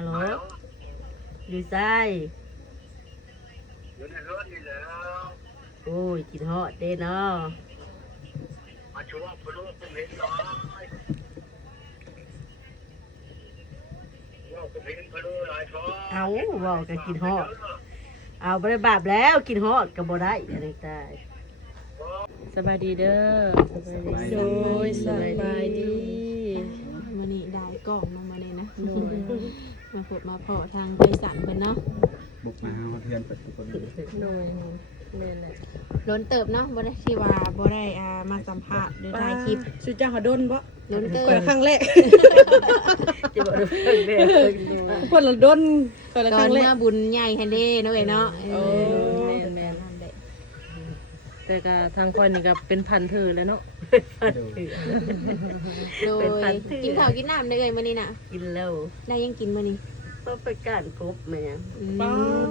ฮัลโหลอยู่ไสอยู่ในรถนี่แล้ว โอ้ยกินฮอดเด้เนาะมาช่วยพลุผมเห็นน้อยว่าผมเห็นพลุหลายท้อ เอาเว้าก็กินฮอดเอาบ่ได้บาปแล้วกินฮอดก็บ่ได้อันนี้ตาย สบายดีเด้อโดยสบายดี มื้อนี้ได้กล่องมามื้อนี้นะโดยมาพบมาเพาะทางบริษัทเพิ่นเนาะ บุกมาหาเพื่อนเปิดทุกคน โดยแม่นแหละ ล้นเติบเนาะบ่ได้ที่ว่าบ่ได้มาสัมภาษณ์หรือถ่ายคลิป สุเจ้าหาดนบ่ ล้นเติบ คนละครั้งแรก จะบ่ได้เพิ่นแม่เพิ่นดู คนละดนคนละ ต ค อ รั้ น งแร เมื่ ก อบุญใหญ่แฮนเด้เนาะเอ้ยเนาะ โอ้แม่น นั่นแหละ แต่ก็ทางคนนี่ก็เป็นพันเธอแล้วเนาะ โดยกินข้าวกินน้ำได้เอ้ยมื้อนี้น่ะ กินแล้ว ได้ยังกินมื้อนี้ ก็ไปก้านกบมาหยัง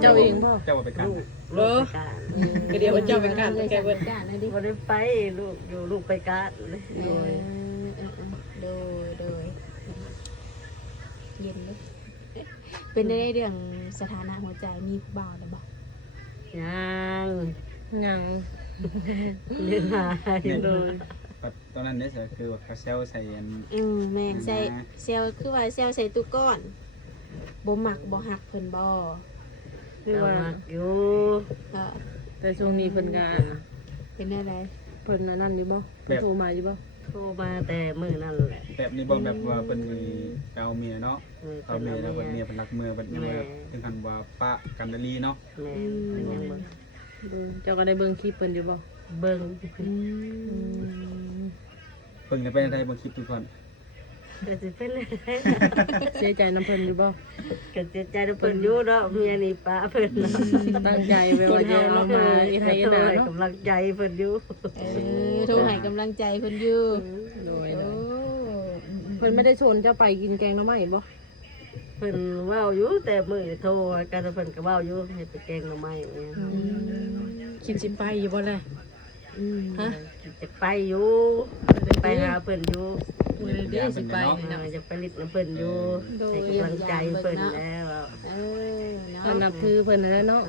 เจ้าเองบ่ เจ้าว่าไปกัน ลูกลูกไปก้าน ก็เดี๋ยวเจ้าเป็นการ เลย แกเบิ่น จ้านะดิ บ่ได้ไปลูกอยู่ลูกไปก้านเลย โดยโดยเย็นเลยเป็นได้เรื่องสถานะหัวใจมีผู้บ่าวแล้วบ่ ยัง ยัง เรื่องหาอยู่ โดย ตอนนั้นเนี่ยคือว่าเขาเซลใส่อัน แม่นใส่เซลคือว่าเซลใส่ตู้ก้อนบ่มักบ่ฮักเพิ่นบ่ คือ ก็ ว่า มักอยู่ เออ แต่ช่วงนี้เพิ่นก็ เป็นอะไร เพิ่นนั่นอยู่บ่เพิ่นโทรมาอยู่บ่ โทรมาแต่มื้อนั่นแหละ แบบนี้บอกแบบว่าเป็นมีเอาเมียเนาะ เออ เอาเมียแล้วเป็นเมียเป็นรักเมียเป็นเมียถึงขั้นว่าปะกันดาลีเนาะ แม่เป็นหยังบ่ เจ้าก็ได้เบิ่งคลิปเพิ่นอยู่บ่ เบิ่ง เพิ่งจะไปได้บางคลิปทุกคน ก็สิเป็น เสียใจน้ำเพิ่นอยู่บ่ ก็เสียใจทุกเพิ่นอยู่เนาะเมียนี่ป้าเพิ่นเนาะ ตั้งใจไว้ว่าจะเอามาอีไทย ก็ นา ให้ เนาะ กำลังใจเพิ่นอยู่ โทรให้กำลังใจเพิ่นอยู่ โดย โอ้ เพิ่นไม่ได้ชวนเจ้าไปกินแกงหน่อไม้บ่ เพิ่นเว้าอยู่แต่มื้อโทรกันเพิ่นก็เว้าอยู่ให้ไปแกงหน่อไม้เนี่ย คิดสิไปอยู่บ่ล่ะ ฮะ จะไปอยู่ไปหาเพิ่นอยู่ มื้อนี้เด้สิไป จะไปลิดน้ำเพิ่นอยู่ให้กำลังใจเพิ่นแล้ว เออเนาะ ก็นับถือเพิ่นนั่นแหละเนาะ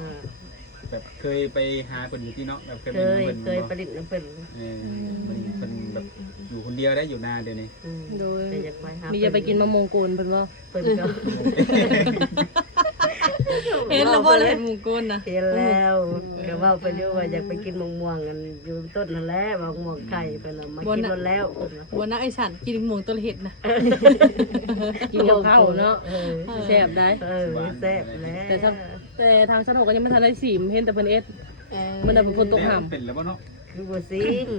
แบบเคยไปหาเป็นอยู่ที่เนาะแบบเคย เค ไป ย เป็น เคยไปลิดน้ำเพิ่น เป็นแบบอยู่คนเดียวได้อยู่นาเดี๋ยวนี้ โดย แต่อยากไปหา มีจะไปกินมะม่วงโกนเพิ่นบ่ เพิ่นก็ เห็นแล้วบ่เลยหมู่โกนน่ะ เห็นแล้วก็เว้าเพิ่นอยู่ว่าอยากไปกินมะม่วงกันอยู่ต้นนั่นแหละมะม่วงไข่เพิ่นมากินหมดแล้วเพิ่น บ่นะไอ้ฉันกินหมูตัวเห็ดน่ะกินกับข้าวเนาะแซ่บได้ แซ่บแล้ว แต่ทางสนุกก็ยังไม่ทันได้สีมเห็นแต่เพิ่นเอ็ด มันน่ะเป็นคนตก เป็นแล้วป่ะเนาะ คือบ่ซิม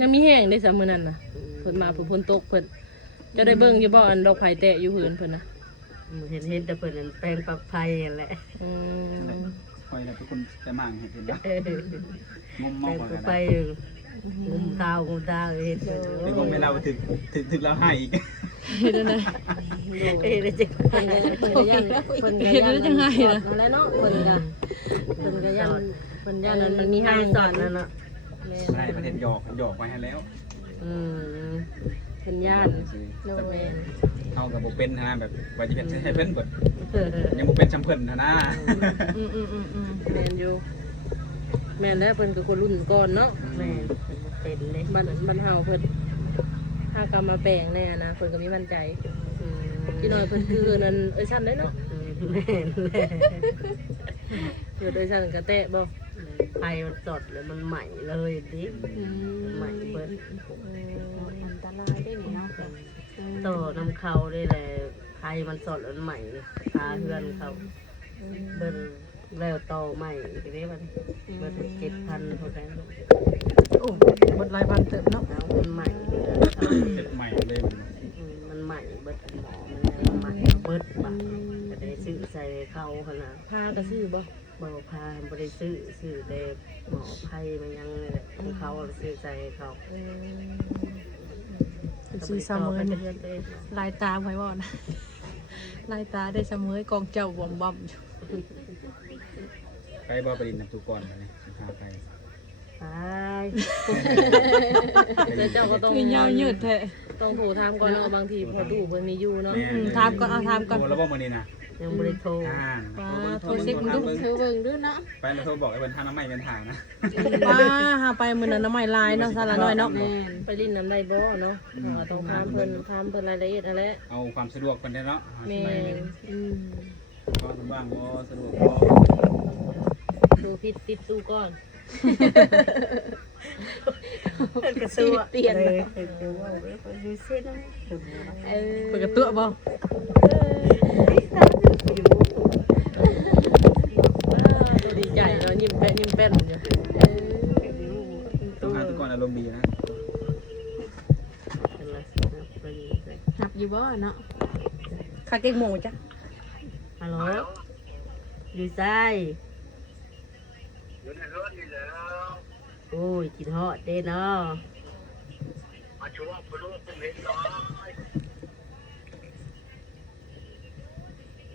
ยังมีแห้งได้ซะมื้อนั้นน่ะเพิ่นมาเพิ่นฝนตกเพิ่นจะได้เบิ่งอยู่บ่อันดอกไผ่แตะอยู่หืนเพิ่นน่ะ เห็นแต่เพิ่นนั่นแปลงปักไผ่นั่นแหละ อืม คอยแล้วทุกคนจะมั่งเห็นเห็นปะ เออง ม แป ม ล อง ง ก่อน ปั กั ก น ไผ่งุมเท้างุมตาเห็นเพิ่น ไอ้งมเวลาถึงเราให้อีก เฮ็ดได้ เห็นจัง เพิ่นก็ย่านเพิ่นก็ย่านนั่นแหละเนาะเพิ่นก็ย่านเพิ่นย่านนั้นมันมี ให้ ห้าง สอนนั่นน่ะ ใช่ประเทศหยอกไว้ให้แล้ว เพิ่นย่าน โดย เอากับโบเป็นนะแบบว่าจะเป็นให้เพิ่นเบิดยังโบเป็นจำเพิ่นนะ แม่นอยู่แม่นแล้วเพิ่นก็คนรุ่นก่อนเนาะ แม่เป็นเลย บ้านเฮาเพิ่นถ้ากรรมมาแปลงในอนาคตก็มีมั่นใจพี่น้อยเพิ่นคือนั่นชั้นได้เนาะ แม่นแหละ คือชั้นกระแตะบ่ ไผ่มันสดเลยมันใหม่เลยดิใหม่เบิด อันตรายได้นี่เนาะ โตน้ำเขาได้เลยไผ่มันสดแล้วมันใหม่พาเพื่อนเขาเบิดแล้วโตใหม่ทีนี้มันเบิด7,000เท่านั้น โอ้บดลายพันเติบเนาะ เอามันใหม่ เจ็บใหม่เลย มันใหม่เบิดหมอมันใหม่เบิดปะก็ได้ซื้อใส่เขาขนาด พากระซื้อบ่ บ่พาบ่ได้ซื้อแต่หมอไผ่มันยังเลยแหละเขาซื้อใส่เขา ซื้อเสมอนี่ลายตาไว้บ่นะลายตาได้เสมอกองเจ้าบ่บ่อยู่ ไปบ่ประดินน้ำตุกก่อนเลยพาไป ไป ตาย แต่เจ้าก็ต้อง คือยาวยืดแท้ ต้องโทรถามก่อนเนาะบางทีพอตู้เพิ่นมีอยู่เนาะ ถามก่อนเอาถามก่อน โทรแล้วบ่มื้อนี้นะ ยังบ่ได้โทร โทรเช็คดูเธอเบิ่งดูนะ ไปแล้วโทรบอกไอ้เพิ่นทางน้ำไม้เป็นทางนะ ว่าหาไปมื้อนั้นน้ำไม้ลายเนาะซาละน้อยเนาะ แม่น ไปลิ้นน้ำได้บ่เนาะต้องถามเพิ่นรายละเอียดอะไร เอาความสะดวกเพิ่นได้เนาะ แม่น ก็บ้างบ่สะดวกบ่ ดูพิษติดตู้ก่อน กระตัวเปลี่ยนเลยดูว่าดูเส้นนะ เปิดกระตัวบ่ ดีใจเนาะยิ้มแป้นอยู่ ต้องหาตุกคนอารมณ์ดีนะ หักอยู่บ่เนาะขาเก่งหมูจ้ะ ฮัลโหลอยู่ไส อยู่ในรถนี่แล้ว โอ้ยกินฮอดเด้เนาะ มาช่วยพลูกผมเห็นน้อย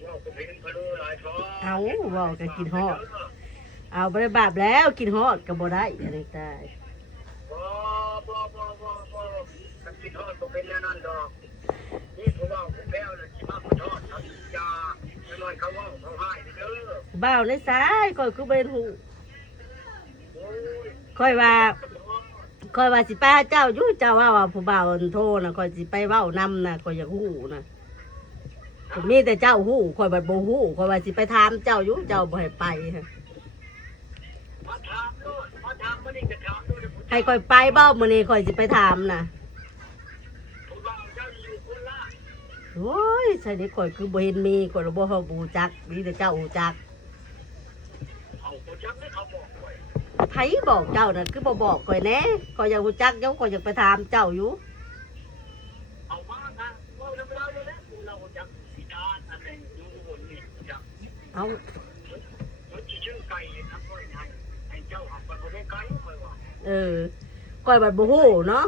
ว่าผมเห็นพลูหลายท้อ เอาเว้าก็กินฮอดเอาบ่ได้บาปแล้วกินฮอดก็บ่ได้อันนี้ตาย บ่กันกินทอดก็เป็นแล้วนั่นดอกนี่ผมว่าผมแล้วเลยที่มาขอโทษครับยาไม่น้อยเขาว่าเขาให้เด้อ บ่าวในสายข่อยคือบ่เห็นฮู้ โอ้ย ข่อยว่าสิไปหาเจ้าอยู่เจ้าว่าผู้บ่าวโทรน่ะข่อยสิไปเว้านำน่ะข่อยอยากฮู้น่ะผมมีแต่เจ้าฮู้ข่อยบัดบ่ฮู้ข่อยว่าสิไปถามเจ้าอยู่เจ้าบ่ให้ไปฮะ มาถามโลดมาถามมานี่จะถามด้วย ให้ข่อยไปบ่มื้อนี้ข่อยสิไปถามน่ะ ผมว่าเจ้าอยู่คนละ โอ้ยใช่เด็กข่อยคือบ่เห็นมีข่อยบ่เฮาบูจักมีแต่เจ้าฮู้จัก เอาตัวจักให้เขาบอกไว้ ไผบอกเจ้าน่ะคือบ่บอกข่อยแหน่ข่อยอยากฮู้จักเจ้าข่อยอยากไปถามเจ้าอยู่ เอามานะว่าเรื่องราวเลยนะเราจักพิจารณ์อะไรอยู่บนนี่จัก เอา มันชื่อไก่นะพ่อยให้เจ้าหักไปบ่ได้ไก่ค่อยว่า ข่อยบัดบ่ฮู้เนาะ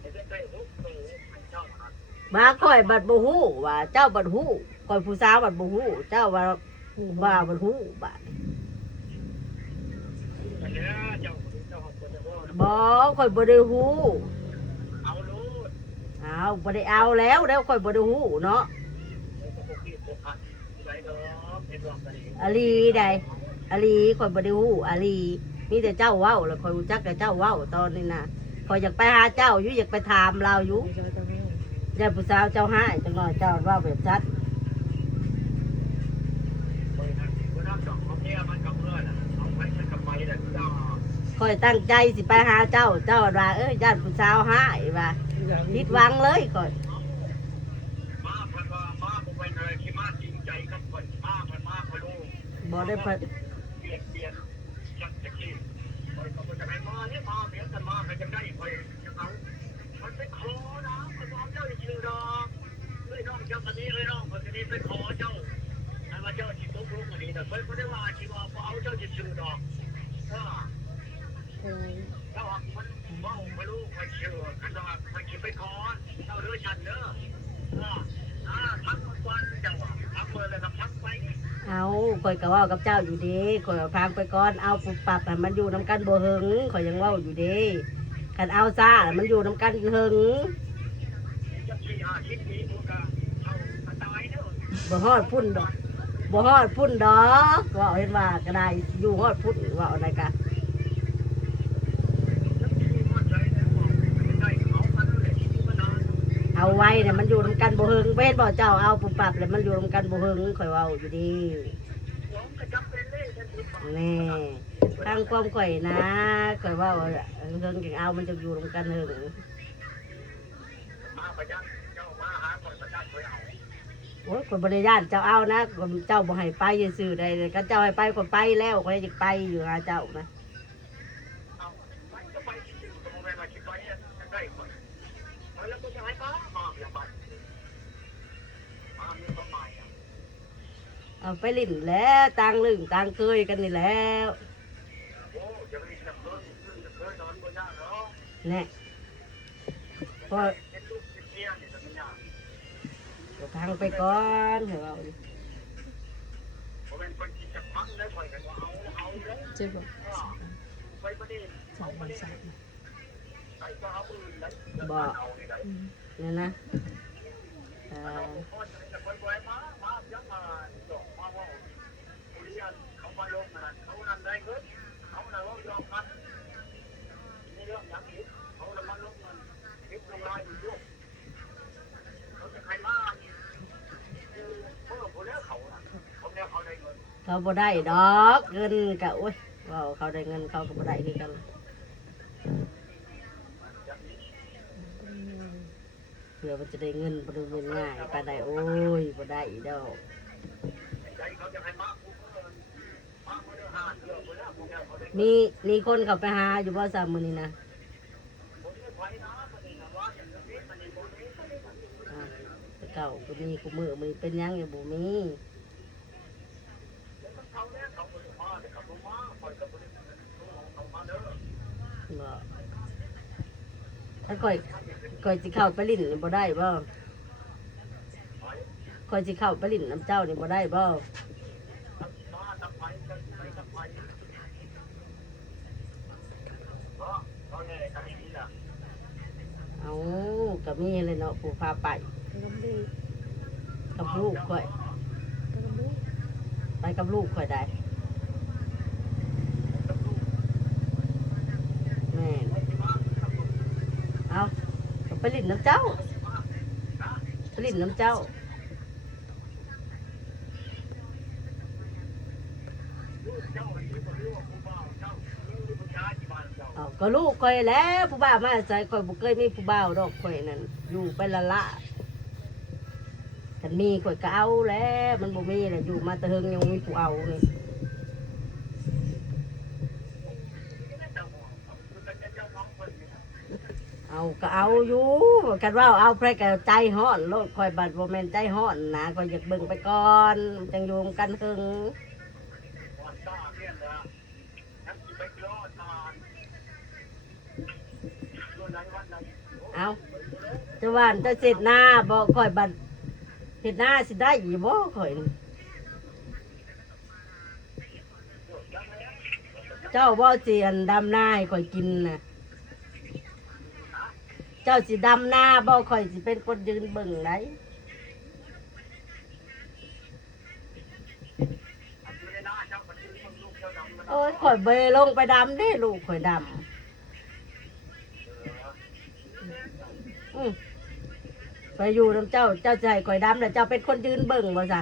ให้ได้ไก่6ตัวให้เจ้าหัก มาข่อยบัดบ่ฮู้ว่าเจ้าบัดฮู้ข่อยผู้สาวบัดบ่ฮู้เจ้าว่าบัดฮู้บาด อันนี้เจ้าหักบ่ได้ว่า บ่ข่อยบ่ได้ฮู้ เอาโลด เอาบ่ได้เอาแล้วข่อยบ่ได้ฮู้เนาะ แล้วก็พวกพี่พวกพันใจดอกเฮ็ดว่ากัน อาลีใดอาลีข่อยบ่ได้ฮู้อาลีมีแต่เจ้าเว้าแล้วข่อยรู้จักแต่เจ้าเว้าตอนนี้น่ะข่อยอยากไปหาเจ้าอยู่อยากไปถามเราอยู่อย่าผู้สาวเจ้าหายจังหน่อยเจ้าเว้าแบบชัด เปิดนะบ่นำดอกของเมียมันกับเพื่อนน่ะเอาไปมันกับไปแหละจ้า ข่อยตั้งใจสิไปหาเจ้าเจ้าว่าญาติผู้สาวหายว่าผิดหวังเลยข่อย มาเพิ่นว่ามาบ่เป็นอะไรที่มาจริงใจกับเพิ่นมาเพิ่นมาพะโล บ่ได้เพิ่น เปลี่ยนจักจะคิดข่อยก็บ่จะให้มาเนี่ยมาเปลี่ยนกันมาให้จังได้ข่อยจะเอามันไปขอนะมันบอกเจ้าจะชื่อดอกเอ้ยน้องเจ้าคนนี้เอ้ยน้องคนนี้ไปขอเจ้าให้ว่าเจ้าสิตกลงอันนี้แต่เพิ่นบ่ได้ว่าสิว่าบ่เอาเจ้าจะชื่อดอกเจ้ามันเมาไม่รู้ใครเชื่อกันว่าใครคิดไปขอเจ้าเด้อฉันเด้อทักวันจังหวะทักเมื่อแล้วก็ทักไป เอาข่อยก็เว้ากับเจ้าอยู่เด้ข่อยพางไปก่อนเอาปุบปับให้มันอยู่นํกันบ่หึงข่อยยังเว้าอยู่เด้คันเอาซ่ามันอยู่นํกันหึง จะขี่หาคิดนี้พวกก็เอาตายเด้อ บ่ฮอดพุ่นดอกบ่ฮอดพุ่นดอกเว้าเห็นว่าก็ได้อยู่ฮอดพุ่นเว้าได้กะ เอาไว้เนี่ยมันอยู่นำกันบ่เฮิงเว้นบ่เจ้าเอาปุบปับแล้วมันอยู่นำกันบ่เฮิงข่อยเว้าอยู่ดีแน่ทางความข่อยนะข่อยเว้าเฮิงจังเอามันจะอยู่นำกันเฮิง มาประยัดเจ้ามาหาคนประยัดไว้เอา โอ้ยข่อยบ่ได้ย่านเจ้าเอานะเจ้าบ่ให้ไปซื่อๆได้ก็เจ้าให้ไปข่อยไปแล้วข่อยจะไปอยู่หาเจ้านะ เอาไปก็ไปที่ตรงเวลาที่ไปได้ก่อนแล้วก็จะให้ป้ามาอย่างไรมามีความหมายอ่ะ เอาไปลิ้นแล้วต่างลึงต่างเคยกันนี่แล้ว โอ้จะมีจะเพิ่มจะเพิ่มนอนบนย่างเนาะ แน่พอ เป็นลูกเป็นเมียเนี่ยจะมีย่าง ทางไปก่อนเถอะเอา ผมเป็นคนที่จะพังได้ค่อยกันว่าเอาเลย เจ็บบ่ เ ไปประเดี๋ยว สองวันสาม ใส่ก็เอาปืนได้ บ่ เอานี่ได้ เนี่ยนะอ่า คนจะคนรวยมายังมาดอกมาว่าผู้เรียนเขามาลงนั่นเขานั่นได้เงินเขานั่นเรายอมกันนี่เรื่องอย่างนี้เขาละมันลงเงินคิดลงลายอยู่ด้วยเขาจะใครมาเพิ่มคนแล้วเขาคนแล้วเขาได้เงิน เขาบ่ได้ดอกเงินกะโอ้ยว่าเขาได้เงินเขาก็บ่ได้คือกันเพื่อมันจะได้เงินบ่ได้เงินง่ายปานใดโอ้ยบ่ได้ดอก ใจเขาจะให้มามาเมื่อหาเดือนคนแล้วคนแล้วเขาได้ มีคนเขาไปหาอยู่บ่ซามมื้อนี้นะ คนไม่ไหวนะคนนี้นะว่าอย่างนี้มันนี่คนนี้ อ่าแต่เก่าก็มีกูมือมันเป็นหยังอยู่บ่มี เขาเนี่ยเขาคนมาเดี๋ยวเขามาคอยกับคนนี้เขามาเด้อ บ่ถ้าก่อยสิเข้าไปลิ้นนี่บ่ได้บ่ก่อยสิเข้าไปลิ้นน้ำเจ้านี่บ่ได้บ่ มาทำไปกันไปทำไปก็เขาเนี่ยกันนี้นะ เอาก็มีเลยเนาะผู้พาไปกับลูกข่อยไปกับลูกข่อยได้แม่นเอาก็ไปลิ้นน้ำเจ้าไปลิ้นน้ำเจ้า เจ้าที่มาเรื่องผู้บ่าวเจ้าที่ผู้ชายที่บ้านเจ้า เอาก็ลูกข่อยแหล้วผู้บ่าวมาใส่ข่อยบ่เคยมีผู้บ่าวดอกข่อยนั่นอยู่ไปละกันมีข่อยก็เอาแล้วมันบ่มีแหละอยู่มาแต่เฮิงยังมีผู้เอานี่เอาก็เอาอยู่กันว่าเอาไปก็ใจฮ้อนโลดข่อยบัดบ่แม่นใจฮ้อนนะข่อยอยากเบิ่งไปก่อนจังอยู่กันเฮิง วันตาเนี่ยนะนักไปรอทานวันไหนวันไหน เอาจะว่านจะเสร็จหน้าบ่ข่อยบัดเฮ็ดหน้าสิได้อยู่บ่ข่อยนี่เจ้าบ่เจียนดำหน้าให้ข่อยกินน่ะเจ้าสิดำหน้าบ่ข่อยสิเป็นคนยืนเบิ่งไหนโอ้ยข่อยเบยลงไปดำเด้ลูกข่อยดำไปอยู่น้ำเจ้าเจ้าจะให้ข่อยดำแล้วเจ้าเป็นคนยืนเบิ่งบ่ซะ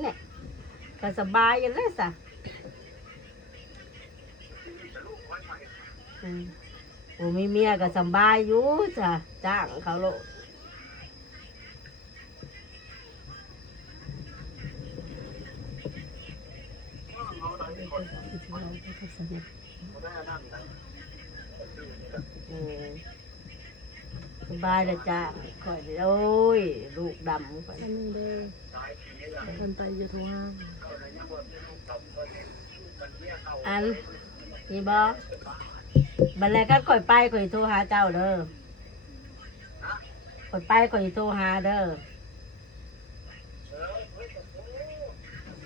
เนี่ยก็สบายอยู่เลยซะโอ้มีเมียก็สบายอยู่จ้ะจ้างเขาโลดสบายเลยจ้าข่อยโอ้ยลูกดำข่อย อันนึงเด้อคนไปอยู่ทุ่งห้าง อันนี่บ่บัดแรกก็ข่อยไปข่อยโทรหาเจ้าเด้อข่อยไปข่อยโทรหาเด้อ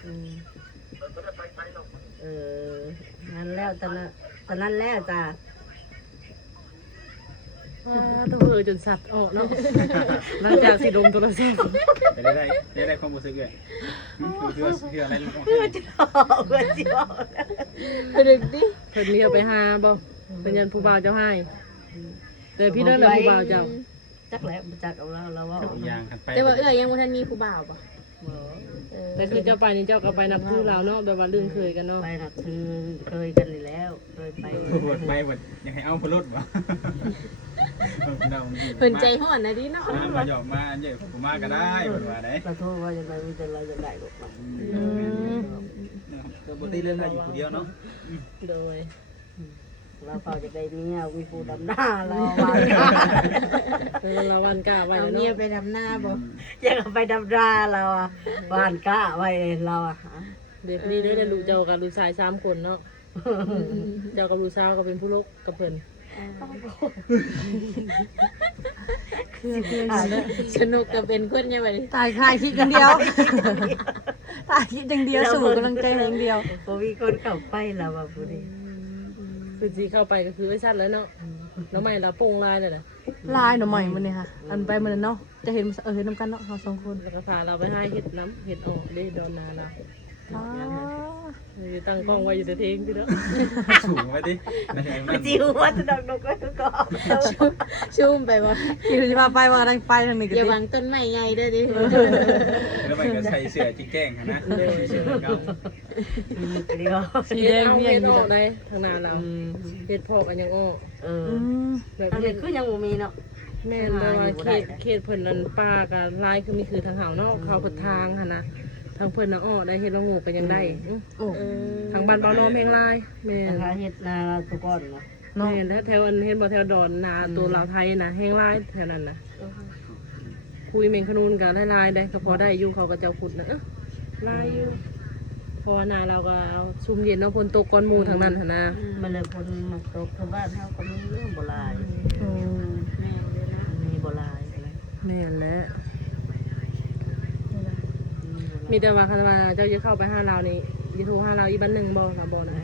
อืมนั่นแล้วตอนนั้นแล้วจ้า ตัวเออจนสัตว์ออกเนาะหลังจากสิดมโทรศัพท์ ได้ความรู้สึกเลยคืออะไรลูก เพื่อจะเอาเพื่อจะเอา ดึกดิเพิ่นเรียกไปหาบ่เป็นยันผู้บ่าวเจ้าให้แต่พี่เด้อแหละผู้บ่าวเจ้า จักแล้วจักเอาแล้วว่า อย่างกันไป แต่ว่ายังบ่ทันมีผู้บ่าวบ่ แต่คือเจ้าไปนี่เจ้าก็ไปนับถือเราเนาะแบบว่าลื่นเคยกันเนาะ ไปนับถือเคยกันนี่แล้วเคยไป บวชไปบวชยังให้เอาพลดวะ เพิ่นใจฮ้อนนะดิเนาะ มาหยอกมาเยอะผมมาก็ได้บวชว่าได้ ขอโทษว่ายังไงมีแต่เราจะได้ลูกมา ปกติเล่นอะไรอยู่คนเดียวเนาะ โดย เราเปล่าจะได้เมียมีผู้ดำหน้าเราว่า ละวันกล้าไว้ เอา แล้ว เมีย เนาะ ไปดำหน้าบ่ อยากไปดำหน้าเราอ่ะบ้านก้าไว้เราอ่ะ เด็กดีเด้อลูกเจ้ากับลูกชาย3คนเนาะเจ้ากับลูกสาวก็เป็นผู้ลกกับเพิ่น สนุกก็เป็นคนยังไง ตายคายคิดกันเดียว ถ่ายคลิปอย่างเดียวสู่กำลังใจอย่างเดียว บ่มีคนเข้าไปแล้วว่าผู้นี้ คือสิเข้าไปก็คือไว้สั้นแล้วเนาะแล้วใหม่เราโป่งลายเลยน่ะ ลายหน่อใหม่มันเนี่ยค่ะอันไปมันเนาะจะเห็นเห็นนำกันเนาะเราสองคน แล้วก็พาเราไปให้เฮ็ดน้ำเฮ็ดออกเด้ดอนนาเรา อ๋อ ตั้งกล้องไว้อยู่แต่เทงพี่เนาะ สูงไว้ดิในแห่ง มั นั้น น จิวว่าจะดอกนกไว้ก่อน ชุ่มไปบ่คิดว่าจะมาไปว่าอะไรไปทางนี้กัน อย่า ดิ วางต้นไม้ใหญ่เด้อดิ แล้วมันก็ใส่เสื้อที่แกล้งนะเสื้อเก่า เดียว สีแดงเมีย เฮ็ ง ด อ อยู่ อกได้ทางนาเรา อืม เฮ็ดพอกกันยังออก เออ อืม แบบ อัน เฮ็ นี้ ด คือยังบ่มีเนาะ แม่นแต่ว่าเขตเพิ่นนั่นป้ากับลายคือมีคือทางเฮาเนาะเขาเพิ่นทางหั่นน่ะทางเพิ่นน่ะอ้อได้เฮ็ดละงูก็ยังได้ โอ้ ทางบ้านเบาน้อมแห่งลายแม่น นะคะเฮ็ดนาตุก่อนเนาะ เนาะ แม่นแล้วแถวอันเห็นบ่แถวดอนนาตัวลาวไทยน่ะแห่งลายแถวนั้นน่ะคุยเมงขนูนกันลายๆได้ก็พอได้อยู่เขาก็เจ้าขุดนะลายอยู่พอนาเราก็เอาซุ่มเย็นเนาะพนตกก้อนหมูทางนั้นหั่นน่ะ มันเลยคนมาตกชาวบ้านเฮาก็มีเรื่องโบราณ อืม แม่เด้อนะ มีโบราณอะไร แม่นแหละมีแต่ว่าคันว่าเจ้าจะเข้าไปหาเรานี่สิโทรหาเราอีกบันหนึงบ่ล่ะบ่นะ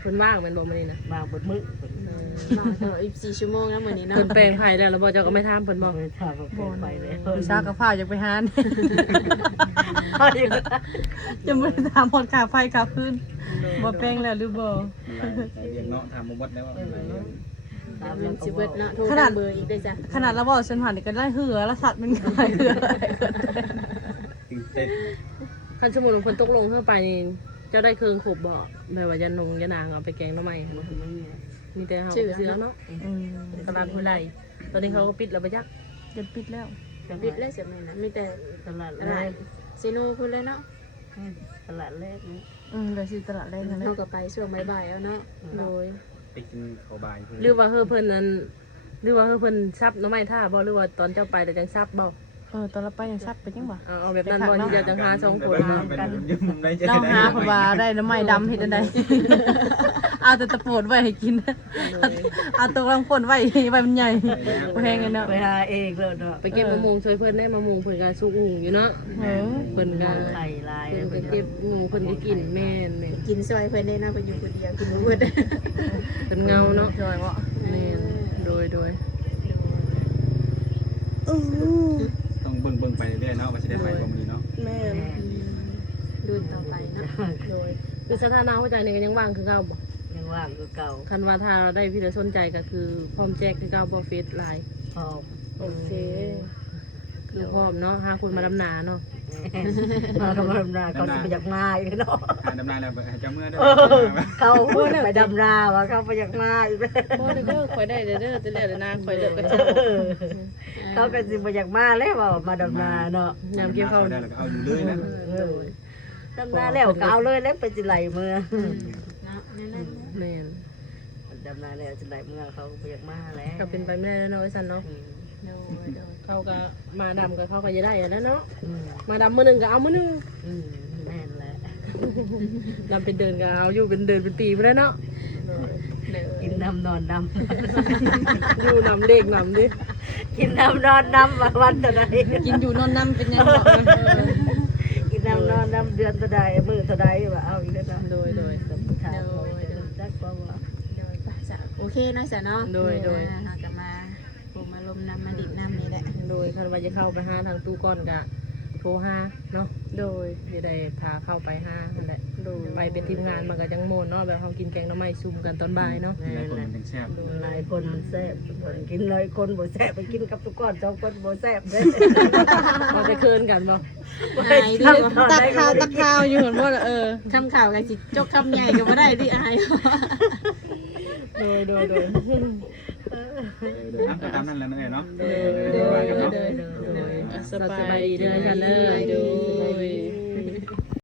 เพิ่นว่างแม่นบ่มื้อนี้นะ บางบดมึก บ่ตลอด24ชั่วโมงแล้วมื้อนี้เนาะ เพิ่นแปลงไผแล้วแล้วบ่เจ้าก็ไม่ถามเพิ่นบ่ ไม่ทราบว่าไปเลย พี่ชากับข้าวอยากไปหาน เขาอยู่ จะไม่ได้ถามพอดขาไฟขาพื้นบ่แป้งแล้วหรือบ่ เรียนเนาะทำมุดแล้ว มันสิเบิดเนาะโทรตามเบอร์อีกได้จ้ะ ขนาดเราบอกฉันผ่านนี่ก็ได้เหือแล้วสัตว์มันก็ได้เหือ ตื่นเต้น คันสมมุติว่าเพิ่นตกลงเพิ่นไปนี่เจ้าได้เครื่องครบบ่แบบว่ายันนงยานางเอาไปแกงหน่อไม้มีแต่เฮาเสือเนาะ อืม ตลาดห้วยไร่ตอนนี้เขาก็ปิดแล้วบ่จัก จะปิดแล้ว ปิดเลยสิมื้อนั้นมีแต่ ตลาด อะ แร ไร ก ซีโน่พุ่นเลยเนาะ ตลาดแรกนี่ เดี๋ยวสิตลาดแรกนั่นแหละ เฮาก็ไปช่วงบ่ายๆแล้วเนาะ โดย ไปกินข้าวบาย หรือว่าเพิ่นนั้นหรือว่าเพิ่นซับหน่อไม้ท่าบ่หรือว่าตอนเจ้าไปแล้วจังซับบ่ ตอนเราไปยังซักไปยังบ่ เอาแบบนั้นบ่ที่จะจังหาสองคน เราหาเพราะว่าได้น้ำไม้ดำเฮ็ดจังได๋ เอาแต่ตะโปดไว้ให้กิน เอาตัวลังฝนไว้มันใหญ่บ่แพงกันเนาะ ไปหาเองเลยเนาะ ไปเก็บมะม่วงช่วยเพิ่นได้มะม่วงเพิ่นก็สุกหุงอยู่เนาะ เออ เพิ่นก็ ไข่ลาย เพิ่นก็เก็บหมูเพิ่นก็กินแม่นแม่น กินซอยเพิ่นได้เนาะเพิ่นอยู่คนเดียวกินบ่เบิด เป็นเงาเนาะ จอยบ่ แม่นโดย ต้องเบิ่งไปเรื่อยๆเนาะว่าจะได้ไปบ่มีเนาะ แม่น ดูต่อไปเนาะ โดยคือสถานะหัวใจนี่ก็ยังว่างคือเก่าบ่ ยังว่างคือเก่า คันว่าถ้าได้พี่จะสนใจก็คือพร้อมแจกคือเก่าบ่เฟซไลน์ พอ โอเคคือพร้อมเนาะหาคนมาดำนาเนาะ มาทำนาเขาจะไปจากนาอีกเนาะ ดำนานแล้วจะเมื่อได้ เขาไปดำนาว่าเขาไปจากนาอีก บ่เด้อข่อยได้เด้อแต่แล้วนะข่อยเลิกก็เจ้า เขาก็สิมาจากมาแล้วว่ามาดำนาเนาะ ยามเกี่ยวข้าว ได้แล้วก็เอาอยู่เลยนะ ดำนาแล้วก็เอาเลยแล้วไปสิไหลเมื่อ เนาะนั่น แม่น ดำนาแล้วสิไหลเมื่อเขาไปจากมาแล้ว ก็เป็นไปไม่ได้แล้วเนาะไอ้สันเนาะเขาก็มาดำกับเขาก็จะได้อย่างนั้นเนาะมาดำมื้อหนึงก็เอามื้อหนึง แม่นแหละ ดำเป็นเดินก็เอาอยู่เป็นเดินเป็นปีไปแล้วเนาะ กินน้ำนอนน้ อยู่นำเด็กนำดิ ำกินน้ำนอนน้ำวันตัวใด กินอยู่นอนน้ำเป็นยังบอกนะ กินน้ำนอนน้ำเดือนตัวใดมือตัวใดว่าเอาอีกแล้วนะ โดย ถามเขาจักว่า โดยป่ะจ้ะโอเคเนาะจ้ะเนาะเฮาก็มาผมมาลมน้ำมาดิดน้ำนี่แหละ โดยคันว่าจะเข้าไปหาทางตู้ก้อนก็โทรหาเนาะ โดย จะได้พาเข้าไปหานั่นแหละดูไปเป็นทีมงานมันก็จังโมนเนาะแบบเขากินแกงหน้ำไม้ซุ่มกันตอนบ่ายเนาะ หลายคนมันแซ่บ หลายคนมันแซ่บคนกิน100คนบ่แซ่บไปกินกับทุกคน2คนบ่แซ่บเด้ เราไปเคินกันบ่ อายดิ ตักข้าวอยู่เหมือนว่าคำข่าวกันสิจกคำใหญ่ก็บ่ได้ดิอาย โดย ตามนั้นแหละเนาะ สบายดีเด้อฉันเด้อ